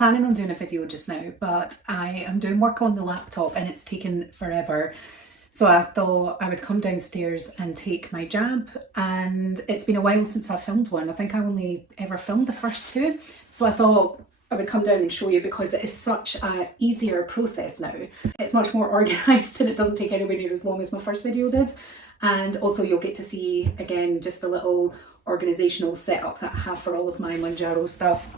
planning on doing a video just now, but I am doing work on the laptop and it's taken forever. So I thought I would come downstairs and take my jab, and it's been a while since I filmed one. I think I only ever filmed the first two. So I thought I would come down and show you because it is such a easier process now. It's much more organised and it doesn't take anywhere near as long as my first video did. And also you'll get to see, again, just the little organisational setup that I have for all of my Mounjaro stuff.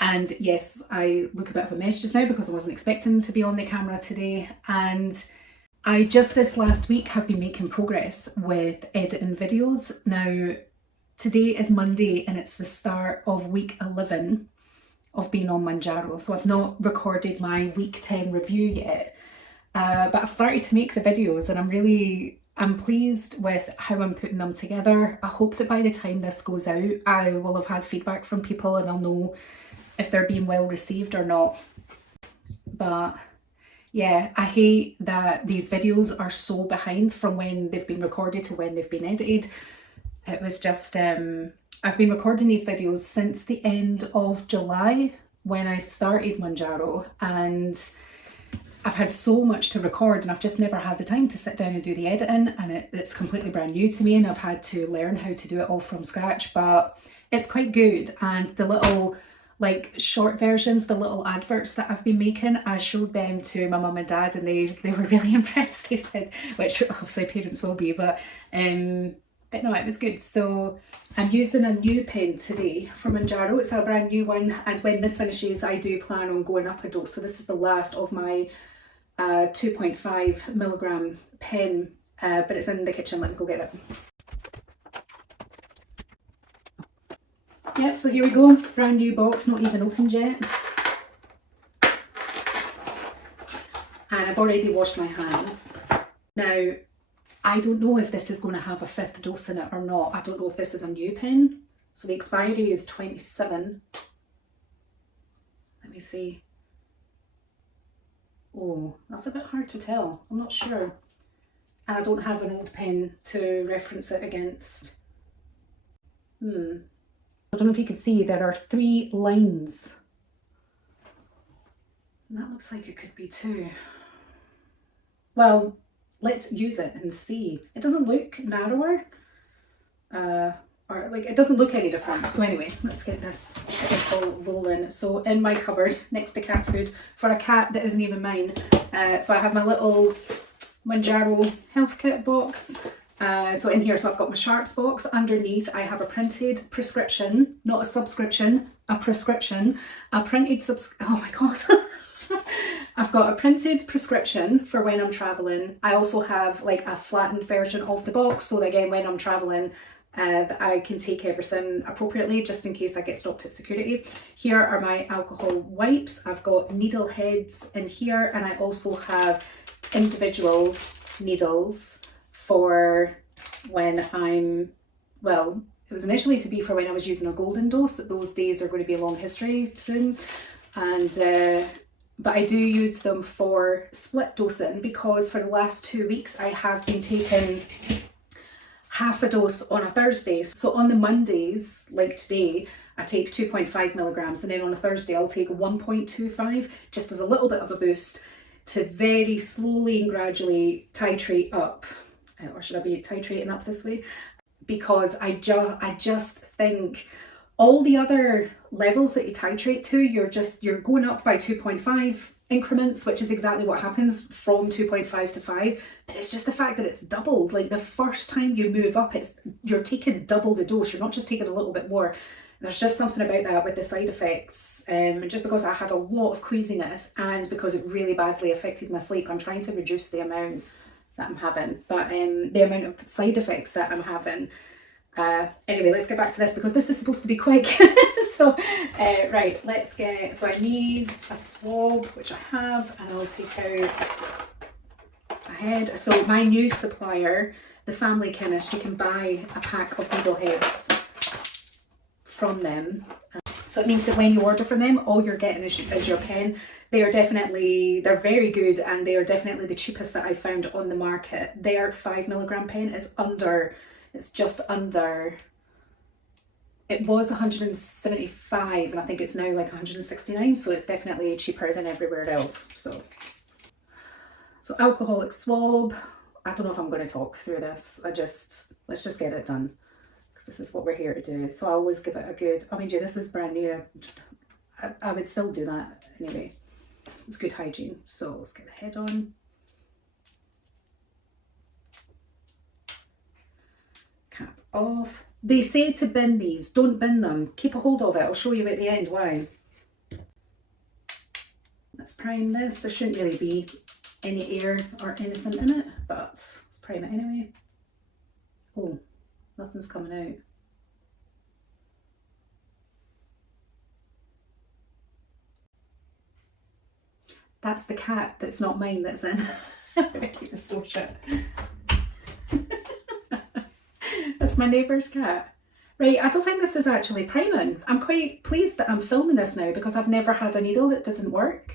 And yes, I look a bit of a mess just now because I wasn't expecting to be on the camera today. And I just this last week have been making progress with editing videos. Now, today is Monday and it's the start of week 11 of being on Mounjaro. So I've not recorded my week 10 review yet, but I've started to make the videos and I'm pleased with how I'm putting them together. I hope that by the time this goes out, I will have had feedback from people and I'll know if they're being well received or not. But yeah, I hate that these videos are so behind from when they've been recorded to when they've been edited. It was just, I've been recording these videos since the end of July when I started Mounjaro, and I've had so much to record and I've just never had the time to sit down and do the editing, and it's completely brand new to me and I've had to learn how to do it all from scratch, but it's quite good. And the little short versions, the little adverts that I've been making, I showed them to my mum and dad and they were really impressed. They said, which obviously parents will be, but no, it was good. So I'm using a new pen today from Mounjaro. It's a brand new one, and when this finishes I do plan on going up a dose. So this is the last of my 2.5 milligram pen, but it's in the kitchen. Let me go get it. Yep, so here we go, brand new box, not even opened yet. And I've already washed my hands. Now, I don't know if this is going to have a 5th dose in it or not. I don't know if this is a new pen. So the expiry is 27. Let me see. Oh, that's a bit hard to tell. I'm not sure. And I don't have an old pen to reference it against. I don't know if you can see, there are 3 lines. And that looks like it could be 2. Well, let's use it and see. It doesn't look narrower, or it doesn't look any different. So anyway, let's get this all rolling. So in my cupboard next to cat food, for a cat that isn't even mine, so I have my little Mounjaro health kit box. So in here, so I've got my Sharps box. Underneath I have a printed prescription, not a subscription, a prescription, a printed oh my god. I've got a printed prescription for when I'm traveling. I also have a flattened version of the box, so that again, when I'm traveling, that I can take everything appropriately just in case I get stopped at security. Here are my alcohol wipes. I've got needle heads in here, and I also have individual needles for when I'm, well, it was initially to be for when I was using a golden dose. Those days are going to be a long history soon. And but I do use them for split dosing because for the last 2 weeks I have been taking half a dose on a Thursday. So on the Mondays, like today, I take 2.5 milligrams, and then on a Thursday I'll take 1.25, just as a little bit of a boost to very slowly and gradually titrate up. Or should I be titrating up this way? Because I just think all the other levels that you titrate to, you're going up by 2.5 increments, which is exactly what happens from 2.5 to 5. But it's just the fact that it's doubled. The first time you move up, you're taking double the dose. You're not just taking a little bit more. There's just something about that with the side effects. And just because I had a lot of queasiness and because it really badly affected my sleep, I'm trying to reduce the amount that I'm having, but the amount of side effects that I'm having. Anyway, let's get back to this because this is supposed to be quick. So right, so I need a swab, which I have, and I'll take out a head. So my new supplier, the Family Chemist, you can buy a pack of needle heads from them. So it means that when you order from them, all you're getting is your pen. They're very good, and they are definitely the cheapest that I've found on the market. Their 5 milligram pen is just under It was 175 and I think it's now like 169, so it's definitely cheaper than everywhere else. So alcoholic swab. I don't know if I'm going to talk through this. Let's just get it done, because this is what we're here to do. So I always give it a good, I mean, this is brand new. I would still do that anyway. It's good hygiene. So let's get the head on. Cap off. They say to bin these, don't bin them. Keep a hold of it. I'll show you at the end why. Let's prime this. There shouldn't really be any air or anything in it, but let's prime it anyway. Oh, nothing's coming out. That's the cat that's not mine that's in. I'm gonna keep this door shut. That's my neighbour's cat. Right, I don't think this is actually priming. I'm quite pleased that I'm filming this now because I've never had a needle that didn't work.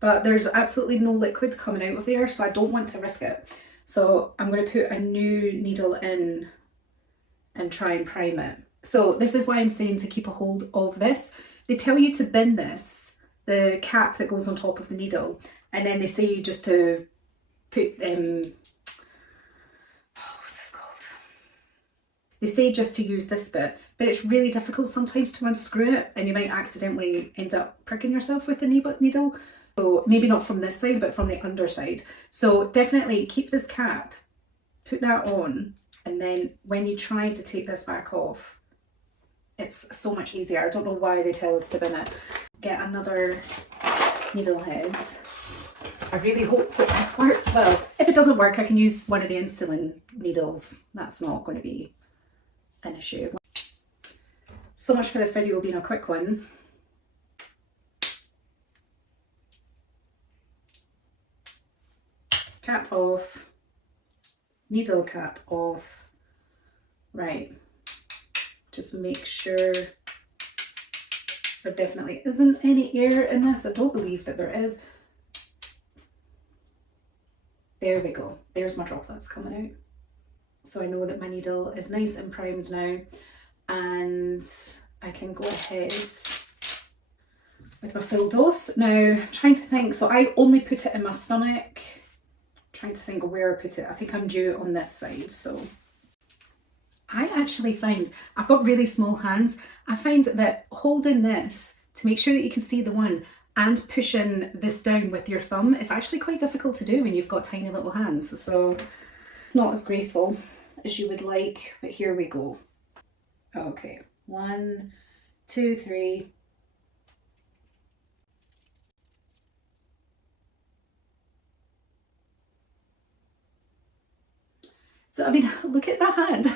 But there's absolutely no liquid coming out of there, so I don't want to risk it. So I'm going to put a new needle in and try and prime it. So this is why I'm saying to keep a hold of this. They tell you to bin this, the cap that goes on top of the needle, and then they say just to put what's this called? They say just to use this bit, but it's really difficult sometimes to unscrew it, and you might accidentally end up pricking yourself with the needle. So maybe not from this side, but from the underside. So definitely keep this cap, put that on, and then when you try to take this back off, it's so much easier. I don't know why they tell us to bin it. Get another needle head. I really hope that this works. Well, if it doesn't work, I can use one of the insulin needles. That's not going to be an issue. So much for this video being a quick one. Cap off, needle cap off. Right, just make sure there definitely isn't any air in this. I don't believe that there is. There we go, there's my droplets coming out. So I know that my needle is nice and primed now, and I can go ahead with my full dose. Now, I'm trying to think, so I only put it in my stomach. Trying to think where I put it. I think I'm due on this side, so I actually find I've got really small hands. I find that holding this to make sure that you can see the one and pushing this down with your thumb is actually quite difficult to do when you've got tiny little hands, so not as graceful as you would like, but here we go. Okay, 1, 2, 3. So, I mean, look at that hand.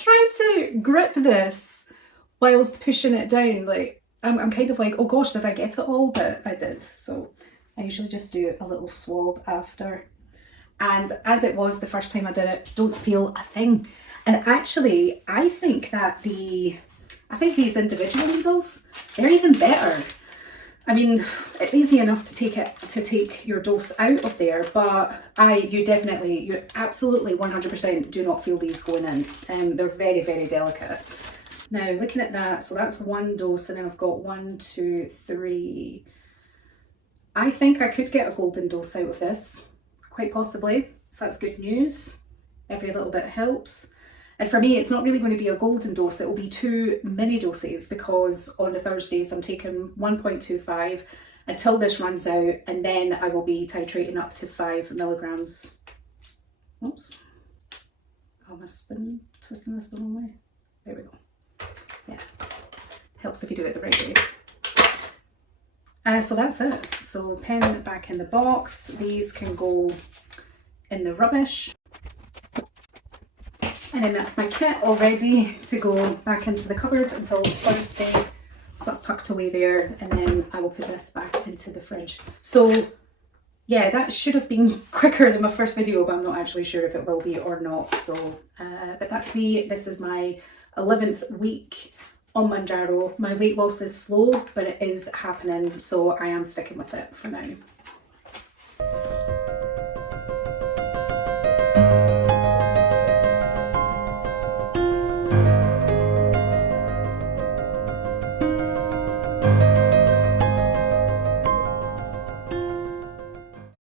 trying to grip this whilst pushing it down. Like, I'm kind of like, oh gosh, did I get it all? But I did. So I usually just do a little swab after. And as it was the first time I did it, don't feel a thing. And actually, I think that these individual needles, they're even better. I mean, it's easy enough to take your dose out of there, but you absolutely 100% do not feel these going in, and they're very, very delicate. Now, looking at that, so that's one dose, and then I've got 1, 2, 3. I think I could get a golden dose out of this, quite possibly. So that's good news. Every little bit helps. And for me, it's not really going to be a golden dose. It will be 2 mini doses, because on the Thursdays I'm taking 1.25 until this runs out, and then I will be titrating up to 5 milligrams. Oops. Oh, am I twisting this the wrong way? There we go. Yeah. Helps if you do it the right way. So that's it. So pen back in the box. These can go in the rubbish. And then that's my kit all ready to go back into the cupboard until Thursday. So that's tucked away there, and then I will put this back into the fridge. So yeah, that should have been quicker than my first video, but I'm not actually sure if it will be or not. So, but that's me. This is my 11th week on Mounjaro. My weight loss is slow, but it is happening, so I am sticking with it for now.